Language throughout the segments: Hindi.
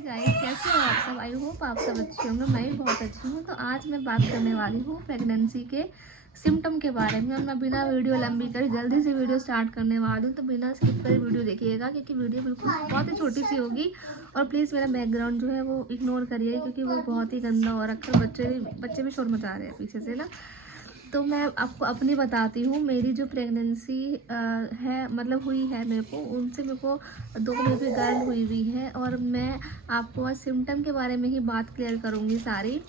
गाइस, कैसे हो आप सब। आई होप आप सब अच्छे होंगे। मैं भी बहुत अच्छी हूँ। तो आज मैं बात करने वाली हूँ प्रेगनेंसी के सिम्टम के बारे में। और मैं बिना वीडियो लंबी करे जल्दी से वीडियो स्टार्ट करने वाली हूँ, तो बिना स्किप करे वीडियो देखिएगा क्योंकि वीडियो बिल्कुल बहुत ही छोटी सी होगी। और प्लीज़ मेरा बैकग्राउंड जो है वो इग्नोर करिए क्योंकि वो बहुत ही गंदा हो रखा है। बच्चे भी शोर मचा रहे हैं पीछे से ना। तो मैं आपको अपनी बताती हूँ। मेरी जो प्रेगनेंसी है, मतलब हुई है मेरे को, उनसे मेरे को 2 बेबी गर्ल हुई है। और मैं आपको आज सिम्टम के बारे में ही बात क्लियर करूँगी सारी।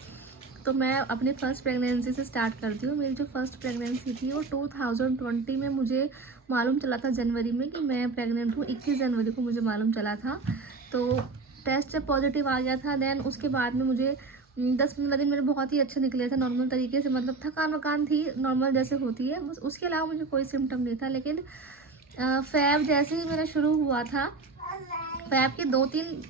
तो मैं अपनी फ़र्स्ट प्रेगनेंसी से स्टार्ट करती हूँ। मेरी जो फर्स्ट प्रेगनेंसी थी वो 2020 में मुझे मालूम चला था, जनवरी में, कि मैं प्रेग्नेंट हूँ। 21 जनवरी को मुझे मालूम चला था। तो टेस्ट जब पॉजिटिव आ गया था, देन उसके बाद में मुझे 10-15 दिन मेरे बहुत ही अच्छे निकले थे, नॉर्मल तरीके से। मतलब थकान वकान थी नॉर्मल जैसे होती है, बस उसके अलावा मुझे कोई सिम्टम नहीं था। लेकिन फैब जैसे ही मेरा शुरू हुआ था, फैब के 2-3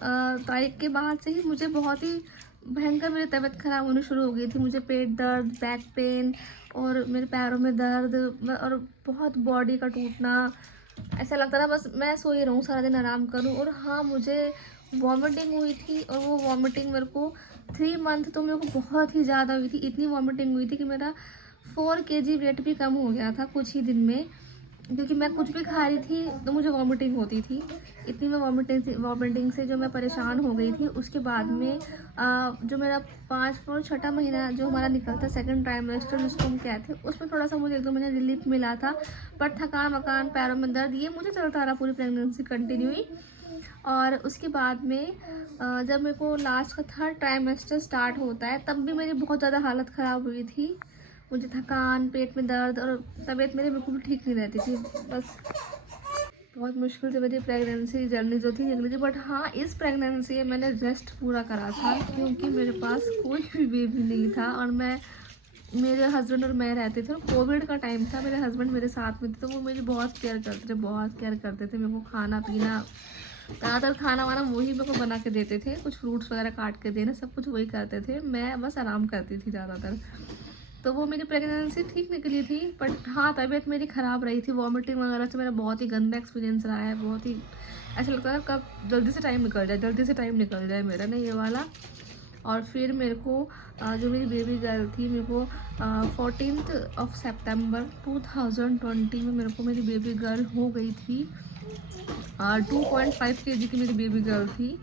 तारीख के बाद से ही मुझे बहुत ही भयंकर मेरी तबीयत ख़राब होनी शुरू हो गई थी। मुझे पेट दर्द, बैक पेन और मेरे पैरों में दर्द और बहुत बॉडी का टूटना। ऐसा लगता था बस मैं सोई रहूँ, सारा दिन आराम करूँ। और हाँ, मुझे वॉमिटिंग हुई थी। और वो वॉमिटिंग मेरे को 3 मंथ तो मेरे को बहुत ही ज़्यादा हुई थी। इतनी वॉमिटिंग हुई थी कि मेरा 4 kg वेट भी कम हो गया था कुछ ही दिन में, क्योंकि मैं कुछ भी खा रही थी तो मुझे वॉमिटिंग होती थी। इतनी मैं वॉमिटिंग से जो मैं परेशान हो गई थी। उसके बाद में जो मेरा 5 और 6ठा महीना जो हमारा निकलता, सेकंड ट्राइमेस्टर जिसको हम कहते हैं, उसमें थोड़ा सा मुझे 1-2 महीने रिलीफ मिला था। पर थकान वकान, पैरों में दर्द, ये मुझे चलता रहा पूरी प्रेगनेंसी कंटिन्यू ही। और उसके बाद में जब मेरे को लास्ट का 3rd ट्राइमेस्टर स्टार्ट होता है, तब भी मेरी बहुत ज़्यादा हालत ख़राब हुई थी। मुझे थकान, पेट में दर्द और तबीयत मेरी बिल्कुल ठीक नहीं रहती थी। बस बहुत मुश्किल से मेरी प्रेगनेंसी जर्नी जो थी निकली थी। बट हाँ, इस प्रेगनेंसी में मैंने रेस्ट पूरा करा था क्योंकि मेरे पास कोई भी बेबी नहीं था। और मेरे हस्बैंड और मैं रहते थे। कोविड का टाइम था, मेरे हस्बैंड मेरे साथ में थे, तो वो मेरी बहुत केयर करते थे, बहुत केयर करते थे। मेरे को खाना पीना, ज़्यादातर खाना वाना वही मेरे को बना के देते थे। कुछ फ्रूट्स वगैरह काट के देना, सब कुछ वही करते थे। मैं बस आराम करती थी ज़्यादातर। तो वो मेरी प्रेगनेंसी ठीक निकली थी। बट हाँ, तबीयत मेरी ख़राब रही थी। वॉमिटिंग वगैरह से मेरा बहुत ही गंदा एक्सपीरियंस रहा है। बहुत ही ऐसा लगता है कब जल्दी से टाइम निकल जाए, जल्दी से टाइम निकल जाए मेरा ना, ये वाला। और फिर मेरे को जो मेरी बेबी गर्ल थी, मेरे को 14 सितंबर 2020 में मेरे को मेरी बेबी गर्ल हो गई थी। 2.5 kg की मेरी बेबी गर्ल थी।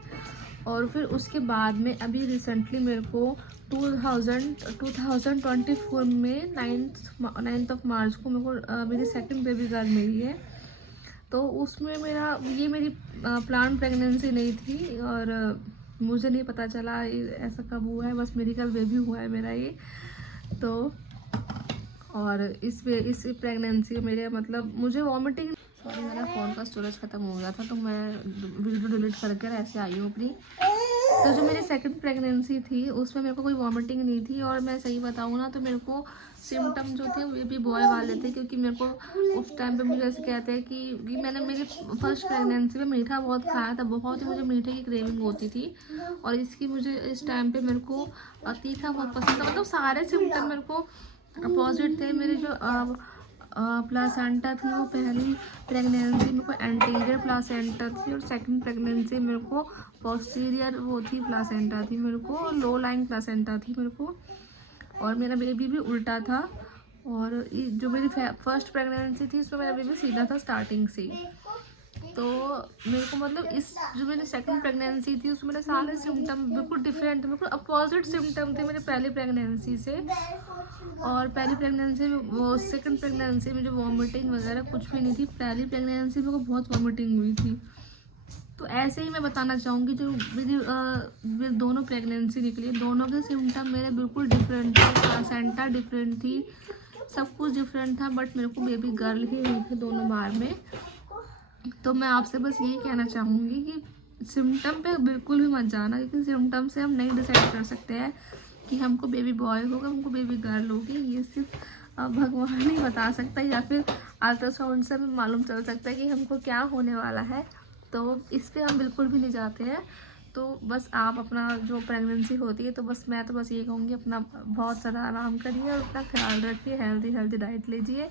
और फिर उसके बाद में अभी रिसेंटली मेरे को 2024 में 9th मार्च को मेरे को मेरी सेकंड बेबी गर्ल मिली है। तो उसमें मेरी प्लान प्रेगनेंसी नहीं थी। और मुझे नहीं पता चला ऐसा कब हुआ है, बस मेरी कल बेबी हुआ है मेरा ये। तो और इस प्रेगनेंसी मेरे मतलब मुझे वॉमिटिंग, सॉरी मेरा फ़ोन का स्टोरेज ख़त्म हो गया था तो मैं वीडियो डिलीट करके ऐसे आई हूँ अपनी। तो जो मेरी सेकंड प्रेगनेंसी थी उसमें मेरे को कोई वॉमिटिंग नहीं थी। और मैं सही बताऊँ ना तो मेरे को सिम्टम जो थे वो भी बॉय वाले थे, क्योंकि मेरे को उस टाइम पे मुझे ऐसे कहते हैं कि मैंने मेरी फर्स्ट प्रेगनेंसी में मीठा बहुत खाया था। बहुत ही मुझे मीठे की क्रेविंग होती थी। और इसकी मुझे इस टाइम पे मेरे को तीखा बहुत पसंद था। मतलब सारे सिम्टम मेरे को अपोजिट थे। मेरे जो प्लासेंटा थी वो पहली प्रेगनेंसी मेरे को एंटीरियर प्लासेंटा थी। और सेकंड प्रेगनेंसी मेरे को पोस्टीरियर वो थी प्लासेंटा थी, मेरे को लो लाइंग प्लासेंटा थी मेरे को। और मेरा बेबी भी उल्टा था। और जो मेरी फर्स्ट प्रेगनेंसी थी उसमें मेरा बेबी सीधा था स्टार्टिंग से। तो मेरे को मतलब इस जो मेरी सेकंड प्रेगनेंसी थी उसमें मेरे सारे सिम्टम बिल्कुल डिफरेंट, बिल्कुल अपोजिट सिम्टम थे मेरे पहली प्रेगनेंसी से। और पहली प्रेगनेंसी में वो सेकंड प्रेगनेंसी में जो वॉमिटिंग वगैरह कुछ भी नहीं थी। पहली प्रेगनेंसी में को बहुत वॉमिटिंग हुई थी। तो ऐसे ही मैं बताना चाहूँगी जो मेरी दोनों प्रेगनेंसी निकली, दोनों के सिम्टम मेरे बिल्कुल डिफरेंट थे। प्लासेंटा डिफरेंट थी, सब कुछ डिफरेंट था। बट मेरे को बेबी गर्ल ही हुई थी दोनों बार में। तो मैं आपसे बस यही कहना चाहूँगी कि सिम्टम पे बिल्कुल भी मत जाना, क्योंकि सिम्टम से हम नहीं डिसाइड कर सकते हैं कि हमको बेबी बॉय होगा, हमको बेबी गर्ल होगी। ये सिर्फ भगवान ही बता सकता है, या फिर अल्ट्रासाउंड से हमें मालूम चल सकता है कि हमको क्या होने वाला है। तो इस पर हम बिल्कुल भी नहीं जाते हैं। तो बस आप अपना जो प्रेगनेंसी होती है, तो मैं तो बस ये कहूँगी, अपना बहुत ज़्यादा आराम करिए और अपना ख्याल रखिए, हेल्दी डाइट लीजिए।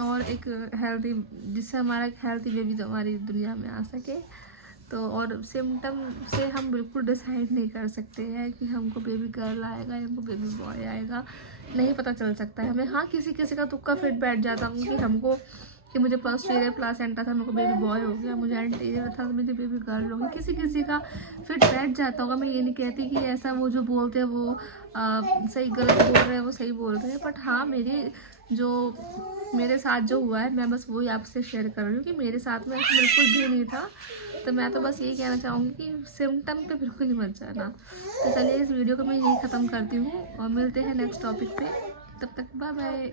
और एक हेल्दी, जिससे हमारा हेल्थी बेबी तो हमारी दुनिया में आ सके। तो और सिम्टम से हम बिल्कुल डिसाइड नहीं कर सकते हैं कि हमको बेबी गर्ल आएगा या हमको बेबी बॉय आएगा, नहीं पता चल सकता है हमें। हाँ, किसी किसी का तुक्का फिट बैठ जाता हूँ कि हमको कि मुझे पोस्टीरियर प्लासेंटा था, मेरे को बेबी बॉय हो गया, मुझे एंटीरियर था तो मुझे बेबी गर्ल हो गई, किसी किसी का फिट बैठ जाता होगा। मैं ये नहीं कहती कि ऐसा वो जो बोलते हैं वो सही गलत बोल रहे हैं, वो सही बोल रहे हैं, बट हाँ मेरे साथ जो हुआ है मैं बस वही आपसे शेयर कर रही हूँ कि मेरे साथ में ऐसा बिल्कुल भी नहीं था। तो मैं तो बस यही कहना चाहूँगी कि सिम्टम पे बिल्कुल ही मत जाना। तो चलिए इस वीडियो को मैं यही ख़त्म करती हूँ और मिलते हैं नेक्स्ट टॉपिक पे। तब तक बाय बाय।